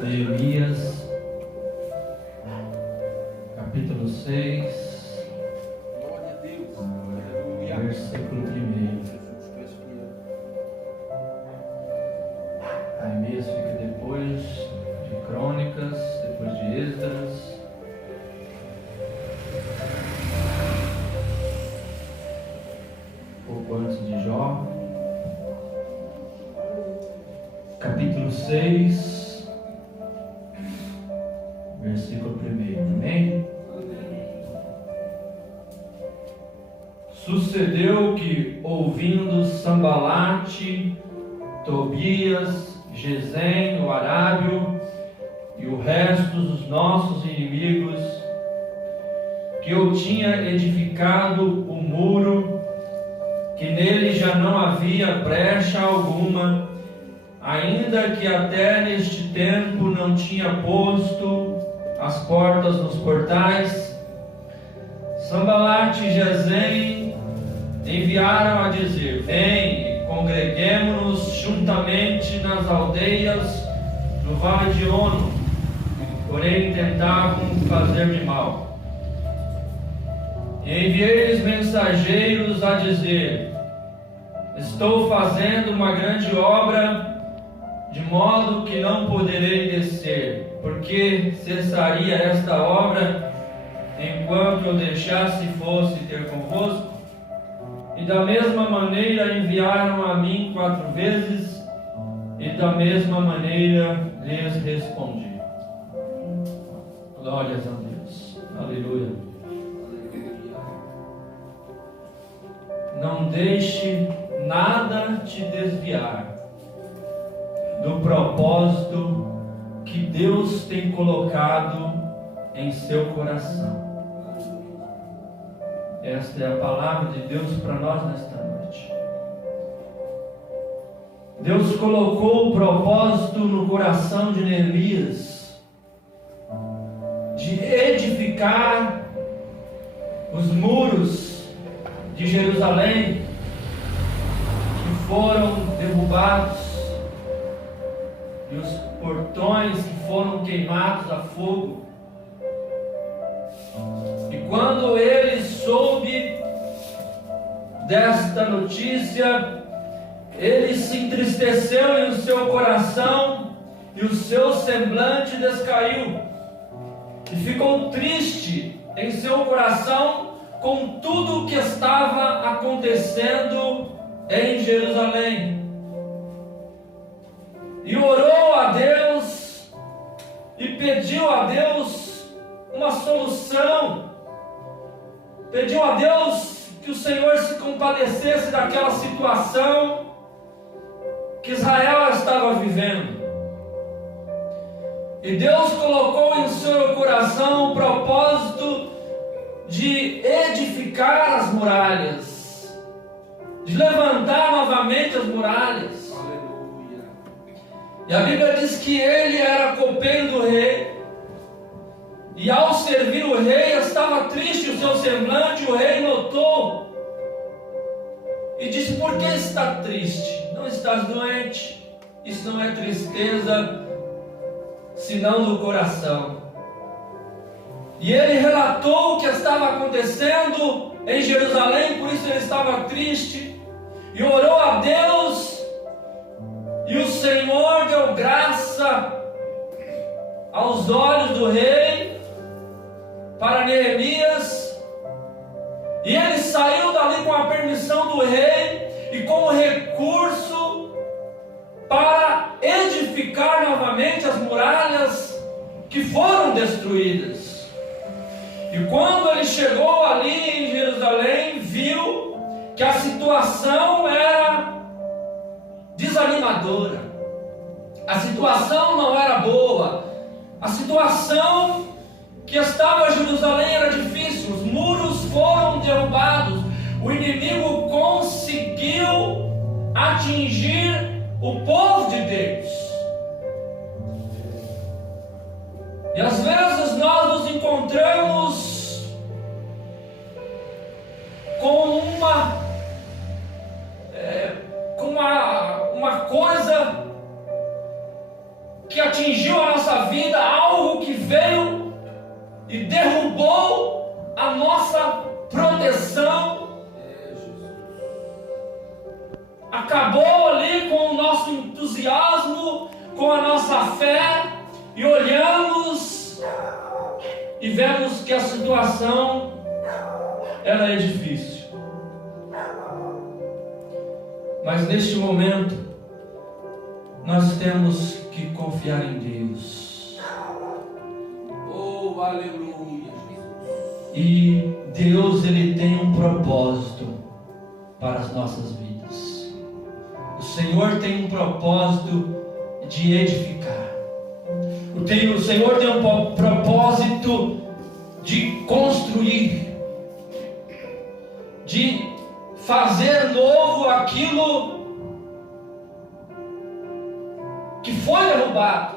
Neemias, capítulo 6, Glória a Deus. Aleluia. versículo 1. Neemias fica depois de Crônicas, depois de Esdras. Pouco antes de Jó. Capítulo 6, versículo 1. Amém? Sucedeu que, ouvindo Sambalate, Tobias, Gesem, o arábio, e o resto dos nossos inimigos, que eu tinha edificado o muro, que nele já não havia brecha alguma, ainda que até neste tempo não tinha posto as portas nos portais, Sambalate e Gesem enviaram a dizer: vem, congreguemo-nos juntamente nas aldeias do vale de Ono, porém tentavam fazer-me mal. E enviei-lhes mensageiros a dizer: estou fazendo uma grande obra, de modo que não poderei descer, porque cessaria esta obra enquanto eu deixasse e fosse ter convosco? E da mesma maneira enviaram a mim 4 vezes, e da mesma maneira lhes respondi. Glórias a Deus. Aleluia. Não deixe nada te desviar do propósito que Deus tem colocado em seu coração. Esta é a palavra de Deus para nós nesta noite. Deus colocou o propósito no coração de Neemias de edificar os muros de Jerusalém que foram derrubados e os portões que foram queimados a fogo. E quando ele soube desta notícia, ele se entristeceu em seu coração e o seu semblante descaiu, e ficou triste em seu coração com tudo o que estava acontecendo em Jerusalém. E orou a Deus e pediu a Deus uma solução. Pediu a Deus que o Senhor se compadecesse daquela situação que Israel estava vivendo. E Deus colocou em seu coração o propósito de edificar as muralhas, de levantar novamente as muralhas. Aleluia. E a Bíblia diz que ele era copeiro do rei, e ao servir o rei estava triste o seu semblante. O rei notou e disse: por que está triste? Não estás doente? Isso não é tristeza, senão do coração. E ele relatou o que estava acontecendo em Jerusalém, por isso ele estava triste, e orou a Deus, e o Senhor deu graça aos olhos do rei para Neemias, e ele saiu dali com a permissão do rei e com o recurso para edificar novamente as muralhas que foram destruídas. E quando ele chegou ali em Jerusalém, viu que a situação era desanimadora, a situação não era boa, a situação que estava em Jerusalém era difícil, os muros foram derrubados, o inimigo conseguiu atingir o povo de Deus. E às vezes nós nos encontramos com uma coisa que atingiu a nossa vida, algo que veio e derrubou a nossa proteção, acabou ali com o nosso entusiasmo, com a nossa fé, e olhamos e vemos que a situação ela é difícil. Mas neste momento nós temos que confiar em Deus. Oh, aleluia, Jesus. E Deus, Ele tem um propósito para as nossas vidas. O Senhor tem um propósito de edificar. O Senhor tem um propósito de construir, de fazer novo aquilo que foi derrubado,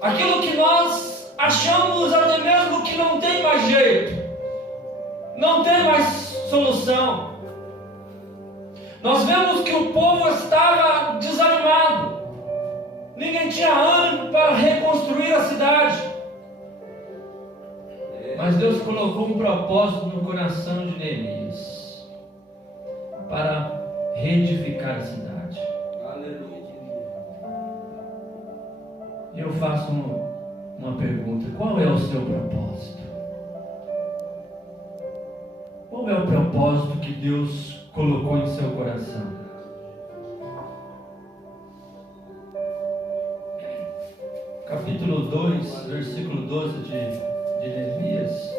aquilo que nós achamos até mesmo que não tem mais jeito, não tem mais solução. Nós vemos que o povo estava desanimado, ninguém tinha ânimo para reconstruir a cidade, mas Deus colocou um propósito no coração de Neemias para reedificar a cidade. Aleluia. E eu faço uma pergunta: qual é o seu propósito? Qual é o propósito que Deus colocou em seu coração? Capítulo 2, versículo 12 de Neemias.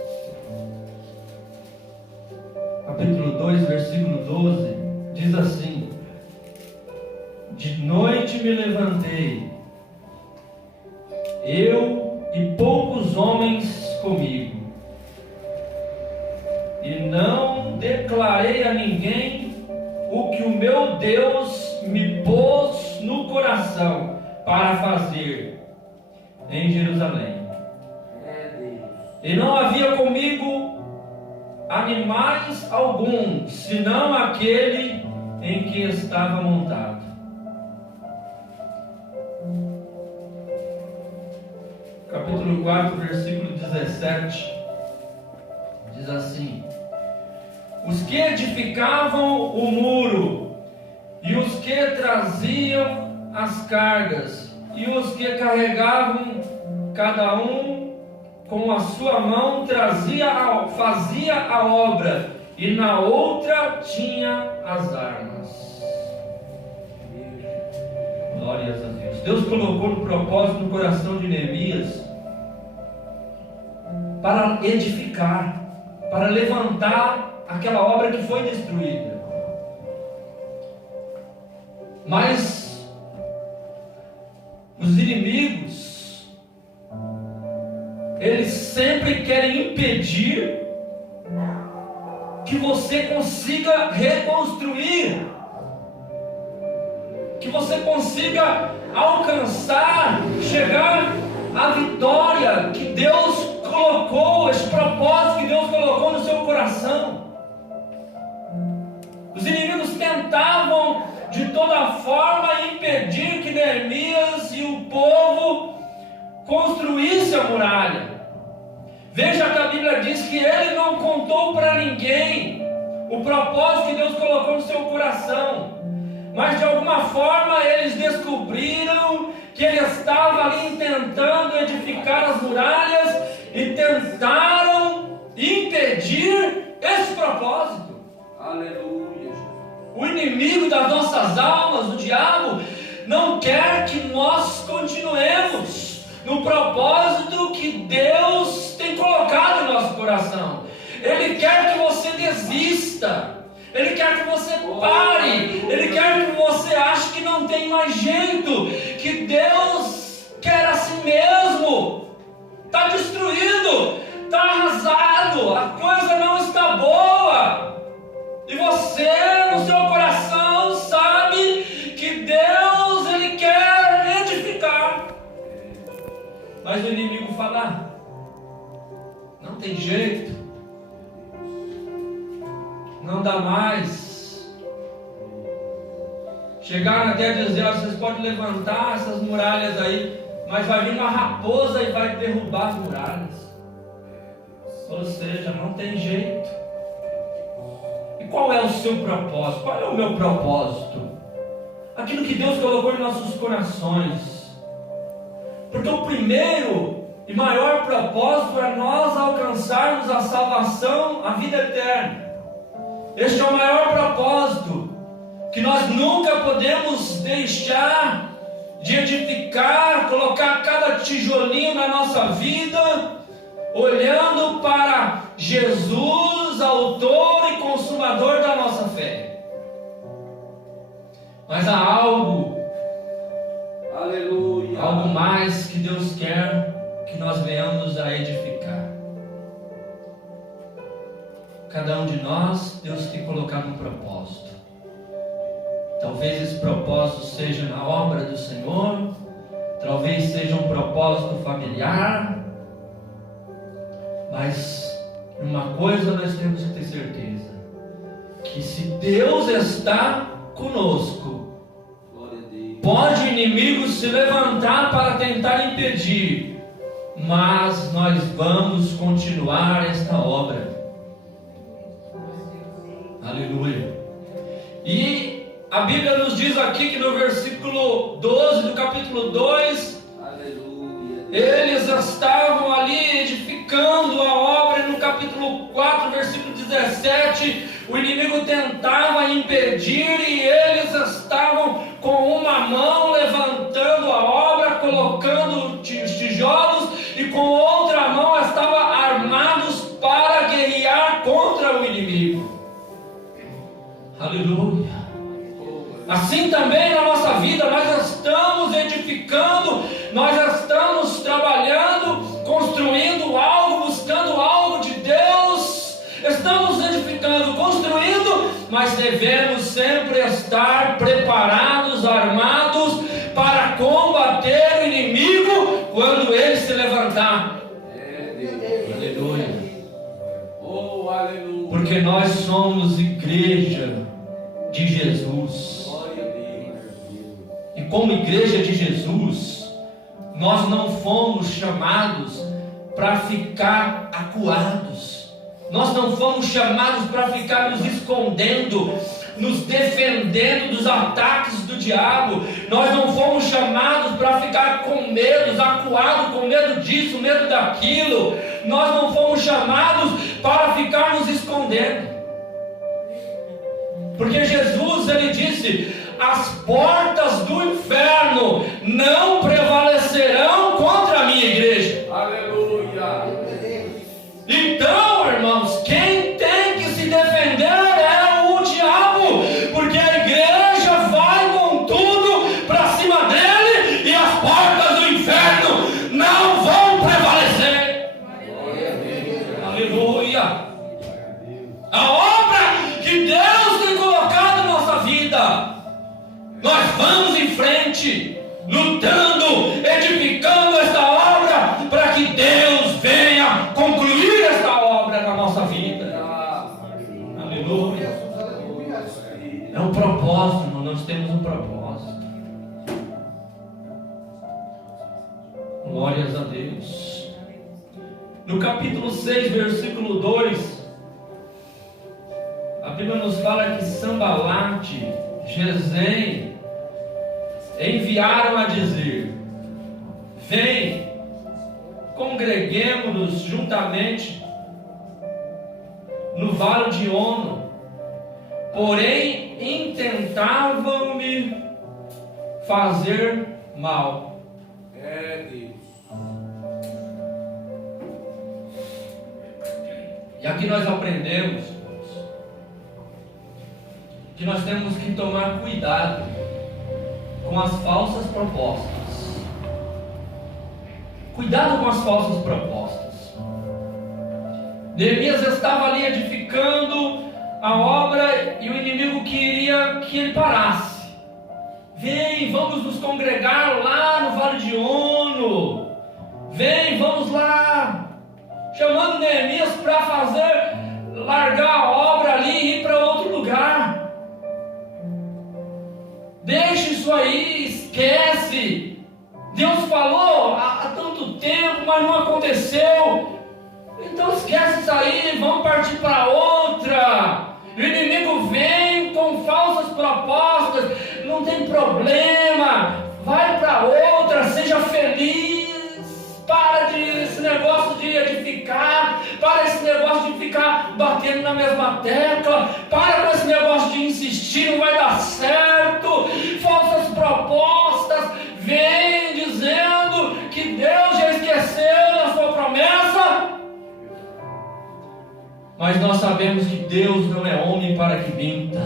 Capítulo 2, versículo 12, diz assim: de noite me levantei, eu e poucos homens comigo, e não declarei a ninguém o que o meu Deus me pôs no coração para fazer em Jerusalém. E não havia comigo animais algum, senão aquele em que estava montado. Capítulo 4, versículo 17, diz assim: os que edificavam o muro, e os que traziam as cargas, e os que carregavam, cada um com a sua mão fazia a obra, e na outra tinha as armas. Glórias a Deus. Deus colocou um propósito no coração de Neemias para edificar, para levantar aquela obra que foi destruída. Mas os inimigos, eles sempre querem impedir que você consiga reconstruir, que você consiga alcançar, chegar à vitória que Deus colocou, esse propósito que Deus colocou no seu coração. Os inimigos tentavam de toda forma impedir que Neemias e o povo construíssem a muralha. Veja que a Bíblia diz que ele não contou para ninguém o propósito que Deus colocou no seu coração, mas de alguma forma eles descobriram que ele estava ali tentando edificar as muralhas e tentaram impedir esse propósito. Aleluia. O inimigo das nossas almas, o diabo, não quer que nós continuemos no propósito que Deus tem colocado no nosso coração. Ele quer que você desista, ele quer que você pare, ele quer que você ache que não tem mais jeito, que Deus quer assim mesmo. Está destruído, está arrasado, a coisa não está boa, e você no seu coração sabe que Deus, ele quer edificar, mas o inimigo fala: não tem jeito, não dá mais. Chegaram até a dizer: vocês podem levantar essas muralhas aí, mas vai vir uma raposa e vai derrubar as muralhas. Ou seja, não tem jeito. E qual é o seu propósito? Qual é o meu propósito? Aquilo que Deus colocou em nossos corações. Porque o primeiro e maior propósito é nós alcançarmos a salvação, a vida eterna. Este é o maior propósito, que nós nunca podemos deixar de edificar, colocar cada tijolinho na nossa vida, olhando para Jesus, autor e consumador da nossa fé. Mas há algo, aleluia, algo mais que Deus quer que nós venhamos a edificar. Cada um de nós, Deus tem colocado um propósito. Talvez esse propósito seja na obra do Senhor, talvez seja um propósito familiar, mas uma coisa nós temos que ter certeza: que se Deus está conosco, pode o inimigo se levantar para tentar impedir, mas nós vamos continuar esta obra. Aleluia. E a Bíblia nos diz aqui que no versículo 12 do capítulo 2, aleluia, eles estavam ali edificando a obra. E no capítulo 4, versículo 17, o inimigo tentava impedir, e eles estavam com uma mão levantando a obra, colocando os tijolos, e com outra mão estavam armados para guerrear contra o inimigo. Aleluia. Assim também na nossa vida, nós estamos edificando, nós estamos trabalhando, construindo algo, buscando algo de Deus. Estamos edificando, construindo, mas devemos sempre estar preparados, armados, para combater o inimigo quando ele se levantar. Aleluia. Oh, aleluia. Porque nós somos igreja de Jesus. E como igreja de Jesus, nós não fomos chamados para ficar acuados. Nós não fomos chamados para ficar nos escondendo, nos defendendo dos ataques do diabo. Nós não fomos chamados para ficar com medo, acuados, com medo disso, medo daquilo. Nós não fomos chamados para ficar nos escondendo. Porque Jesus, ele disse: as portas do inferno não prevalecerão contra a minha igreja. Aleluia. Então, irmãos, quem tem que se defender é o diabo, porque a igreja vai com tudo para cima dele, e as portas do inferno não vão prevalecer. Aleluia. A obra que Deus tem colocado em nossa vida, nós vamos em frente, lutando, edificando esta obra, para que Deus venha concluir esta obra na nossa vida. Aleluia. É um propósito, irmão. Nós temos um propósito. Glórias a Deus. No capítulo 6, versículo 2, a Bíblia nos fala que Sambalate, Gesem enviaram a dizer: vem, congreguemo-nos juntamente no vale de Ono. Porém intentavam-me fazer mal. Deus. E aqui nós aprendemos que nós temos que tomar cuidado com as falsas propostas. Cuidado com as falsas propostas. Neemias estava ali edificando a obra, e o inimigo queria que ele parasse. Vem, vamos nos congregar lá no vale de Ono. Vem, vamos lá. Chamando Neemias para largar a obra ali e ir para outro lugar. Deus esquece. Deus falou há tanto tempo, mas não aconteceu. Então esquece isso aí, vamos partir para outra. O inimigo vem com falsas propostas, não tem problema, vai para outra, seja feliz. Para esse negócio de edificar, para esse negócio de ficar batendo na mesma tecla, para com esse negócio de insistir, não vai dar certo. Falsas propostas, vem dizendo que Deus já esqueceu da sua promessa. Mas nós sabemos que Deus não é homem para que minta,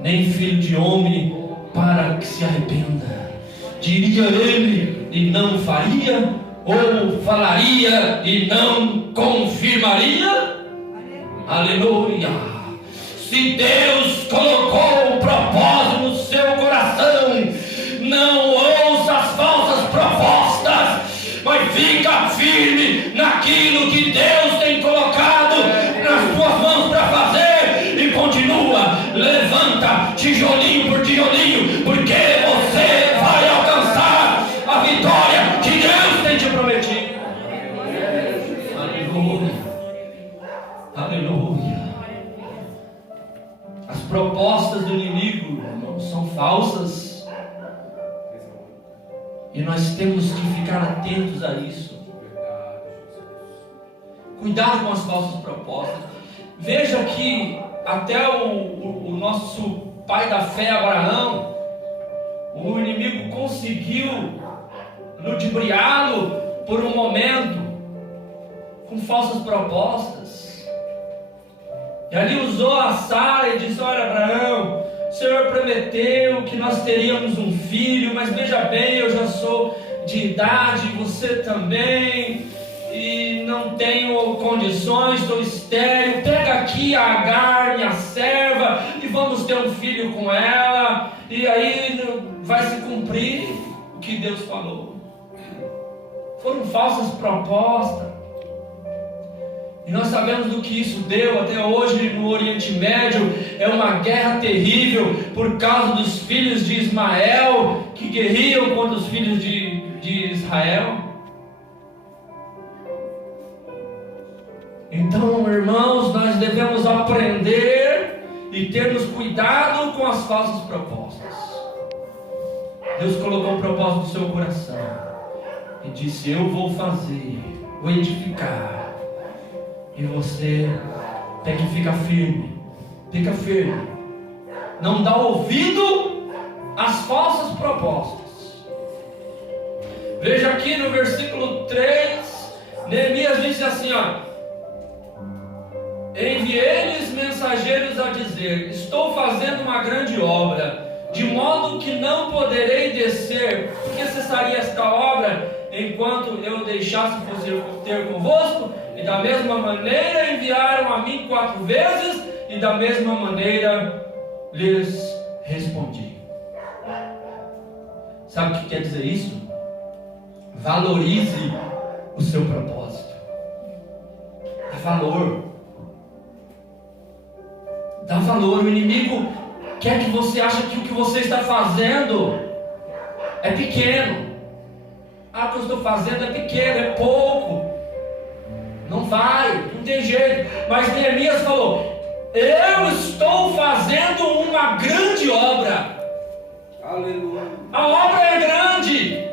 nem filho de homem para que se arrependa. Diria ele e não faria, ou falaria e não confirmaria? Aleluia! Se Deus colocou um propósito no seu coração, não ouça as falsas propostas, mas fica firme naquilo que Deus tem colocado nas tuas mãos para fazer, e continua, levanta tijolinho por tijolinho, porque você vai alcançar a vitória que Deus tem te prometido. Aleluia, aleluia. As propostas do inimigo, irmãos, são falsas, e nós temos que ficar atentos a isso. Cuidado com as falsas propostas. Veja que até o nosso pai da fé, Abraão, o inimigo conseguiu ludibriá-lo por um momento com falsas propostas. E ali usou a Sara e disse: olha, Abraão, o Senhor prometeu que nós teríamos um filho, mas veja bem, eu já sou de idade, você também, e não tenho condições, estou estéril. Pega aqui a Agar, minha serva, e vamos ter um filho com ela, e aí vai se cumprir o que Deus falou. Foram falsas propostas, e nós sabemos do que isso deu. Até hoje no Oriente Médio é uma guerra terrível por causa dos filhos de Ismael que guerriam contra os filhos de Israel. Então, irmãos, nós devemos aprender e termos cuidado com as falsas propostas. Deus colocou um propósito no seu coração e disse: eu vou fazer, vou edificar. E você tem que ficar firme. Fica firme. Não dá ouvido às falsas propostas. Veja aqui no versículo 3, Neemias disse assim, ó: enviei-lhes mensageiros a dizer: estou fazendo uma grande obra, de modo que não poderei descer, porque cessaria esta obra enquanto eu deixasse você ter convosco. E da mesma maneira enviaram a mim 4 vezes, e da mesma maneira lhes respondi. Sabe o que quer dizer isso? Valorize o seu propósito. Dá valor. Dá valor. O inimigo quer que você ache que o que você está fazendo é pequeno. O que eu estou fazendo é pequeno, é pouco. Não vai, não tem jeito. Mas Neemias falou: eu estou fazendo uma grande obra. Aleluia. A obra é grande.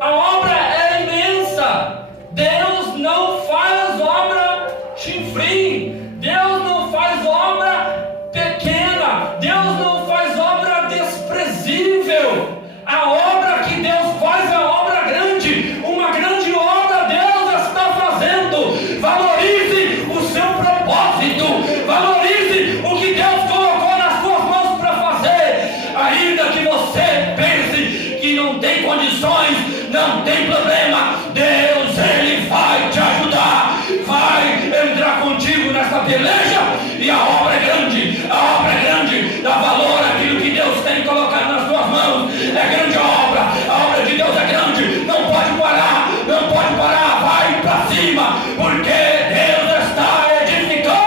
A obra é imensa. Deus não faz obra chinfrim. Deus não faz obra pequena. Deus não faz obra desprezível. A obra que Deus faz é a obra grande. Uma grande obra Deus está fazendo. Valorize o seu propósito. Valorize o que Deus colocou nas suas mãos para fazer. Ainda que você pense que não tem condições, não tem problema. Deus, Ele vai te ajudar. Vai entrar contigo nessa peleja. E a obra é grande. A obra é grande. Dá valor àquilo que Deus tem colocado nas suas mãos. É grande a obra. A obra de Deus é grande. Não pode parar. Não pode parar. Vai para cima. Porque Deus está edificando.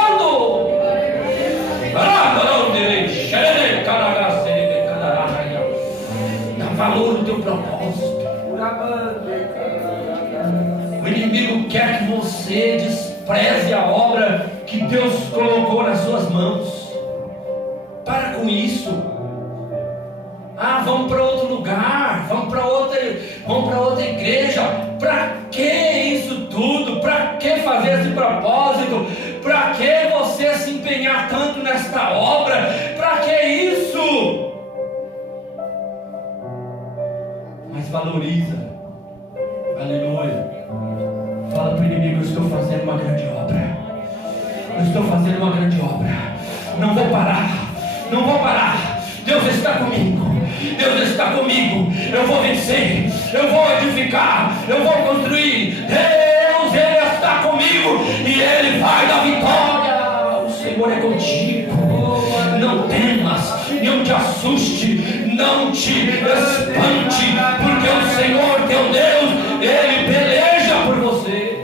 propósito. O inimigo quer que você despreze a obra que Deus colocou nas suas mãos. Para com isso. Vamos para outro lugar, vamos para outra igreja. Para que isso tudo? Para que fazer esse propósito? Para que você se empenhar tanto nesta obra? Para que isso? Mas valoriza. Aleluia. Fala para o inimigo: eu estou fazendo uma grande obra. Eu estou fazendo uma grande obra. Não vou parar. Não vou parar. Deus está comigo. Deus está comigo. Eu vou vencer. Eu vou edificar. Eu vou construir. Deus, Ele está comigo. E Ele vai dar vitória. O Senhor é contigo. Não temas. Não te assuste. Não te espante. Porque o Senhor teu Deus, Ele peleja por você.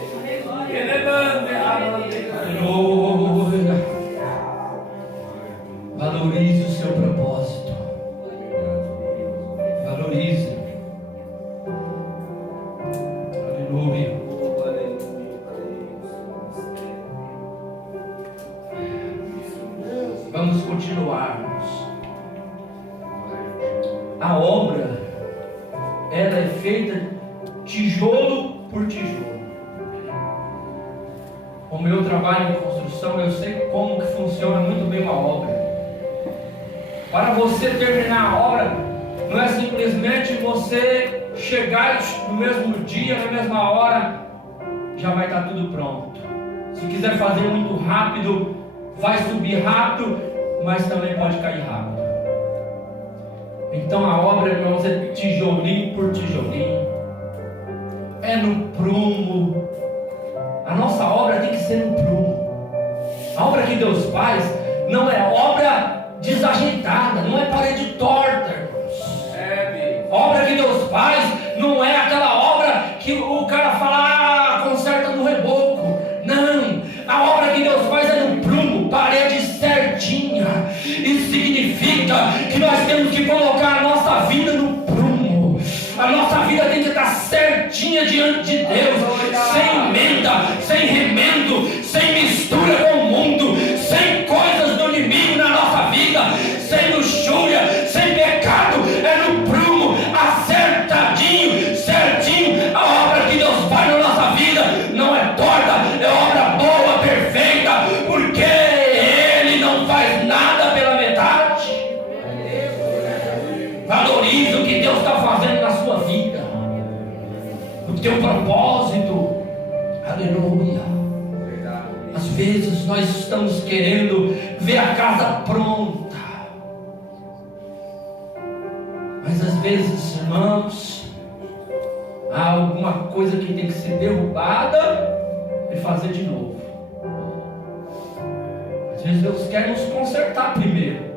Aleluia. Valorize o seu propósito. Valorize. Aleluia. Vamos continuarmos. A obra, ela é feita tijolo por tijolo. Como eu trabalho em construção, eu sei como que funciona muito bem uma obra. Para você terminar a obra, não é simplesmente você chegar no mesmo dia, na mesma hora, já vai estar tudo pronto. Se quiser fazer muito rápido, vai subir rápido, mas também pode cair rápido. Então a obra, irmãos, é tijolinho por tijolinho, é no prumo. A nossa obra tem que ser no prumo. A obra que Deus faz não é obra desajeitada, não é parede torta, irmãos. A obra que Deus faz não é aquela obra que o cara fala, conserta no reboco. Não, a obra que Deus faz é no prumo, parede certinha. Isso significa que nós temos que colocar a nossa vida no prumo. A nossa vida tem que estar certinha diante de Deus, sem emenda, sem remendo, sem mistura com o mundo, sem coisas do inimigo na nossa vida, sem luxúria, sem pecado. É no prumo, acertadinho, certinho. A obra que Deus faz na nossa vida não é torta, é obra boa, perfeita, porque Ele não faz nada pela metade. Valorize o que Deus está fazendo na sua vida, o teu propósito. Aleluia. Às vezes nós estamos querendo ver a casa pronta, mas às vezes, irmãos, há alguma coisa que tem que ser derrubada e fazer de novo. Às vezes Deus quer nos consertar primeiro.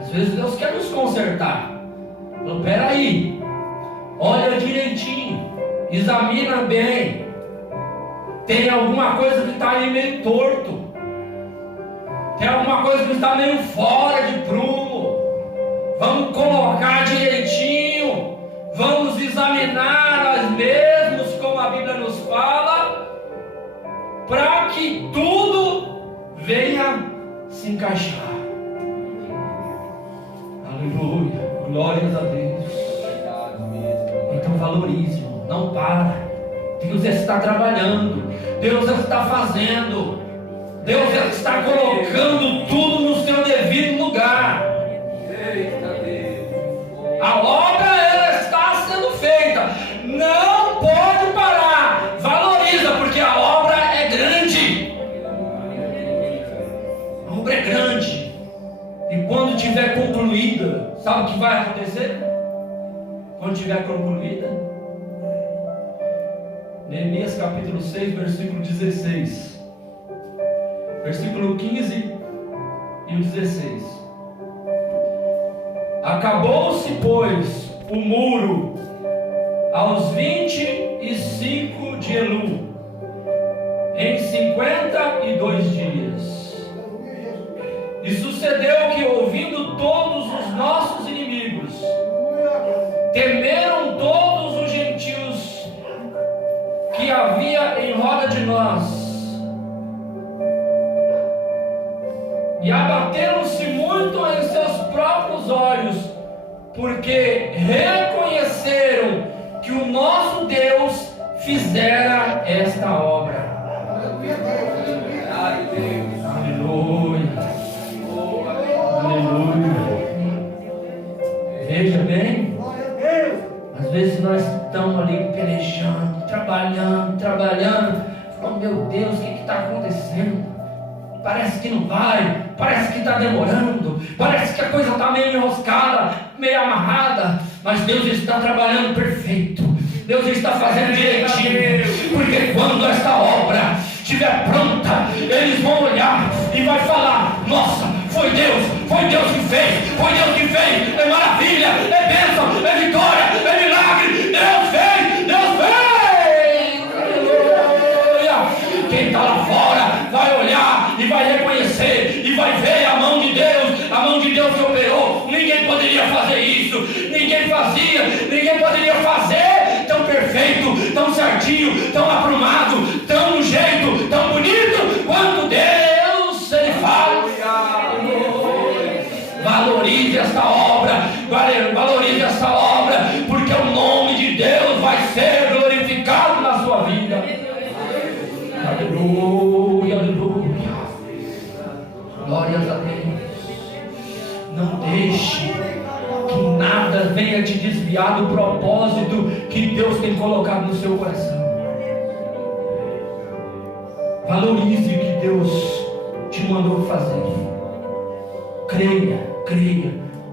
Às vezes Deus quer nos consertar. Então, peraí, olha direitinho, examina bem. Tem alguma coisa que está aí meio torto. Tem alguma coisa que está meio fora de prumo. Vamos colocar direitinho. Vamos examinar nós mesmos, como a Bíblia nos fala, para que tudo venha se encaixar. Aleluia. Glórias a Deus. Então valorize, irmão. Não para. Deus está trabalhando. Deus está fazendo. Deus está colocando tudo no seu devido lugar. A obra, ela está sendo feita. Não pode parar. Valoriza, porque a obra é grande. A obra é grande. E quando tiver concluída, sabe o que vai acontecer? Quando tiver concluída, Neemias capítulo 6, versículo 16, versículo 15 e o 16. Acabou-se, pois, o muro aos 25 de Elu, em 52 dias. E sucedeu que, ouvindo todos os nossos inimigos temeram todos os gentios que havia em roda de nós, e abateram-se muito em seus próprios olhos, porque reconheceram que o nosso Deus fizera esta obra. Aleluia. Aleluia. Veja bem, às vezes nós estamos ali pelejando, trabalhando, falando, meu Deus, o que está acontecendo? Parece que não vai, parece que está demorando, parece que a coisa está meio enroscada, meio amarrada, mas Deus está trabalhando perfeito, Deus está fazendo direitinho, porque quando esta obra estiver pronta, eles vão olhar e vai falar, nossa, foi Deus que fez, é maravilha, é bênção, é vitória, é milagre, Deus fez, aleluia. Quem está lá fora vai olhar e vai reconhecer e vai ver a mão de Deus que operou. Ninguém poderia fazer isso, ninguém poderia fazer tão perfeito, tão certinho, tão aprumado, tão no jeito, tão bonito quanto Deus. Ele faz. Valorize esta obra, porque o nome de Deus vai ser glorificado na sua vida. Aleluia, aleluia. Glórias a Deus. Não deixe que nada venha te desviar do propósito que Deus tem colocado no seu coração. Valorize o que Deus te mandou fazer. Creia,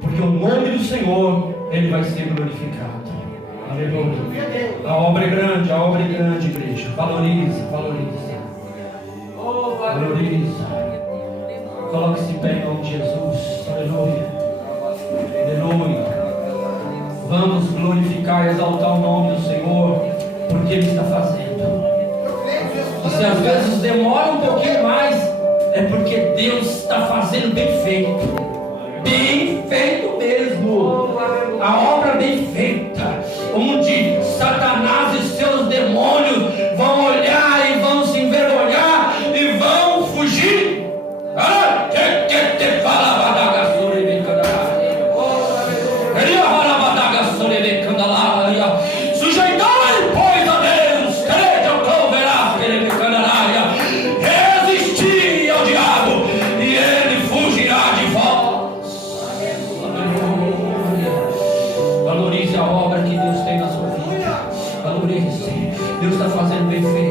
porque o nome do Senhor, Ele vai ser glorificado. Aleluia. A obra é grande, igreja. Valorize. Coloque-se em pé em nome de Jesus. Aleluia. Vamos glorificar e exaltar o nome do Senhor, porque Ele está fazendo. E se às vezes demora um pouquinho mais, é porque Deus está fazendo bem feito mesmo. A obra bem feita, onde Satanás e seus demônios vão olhar e vão se envergonhar e vão fugir. Sujeitai, pois, a Deus, crede ao cão verás, resisti ao diabo e ele fugirá de vós. Valorize a obra que Deus tem na sua vida. Valorize. Deus está fazendo bem feito.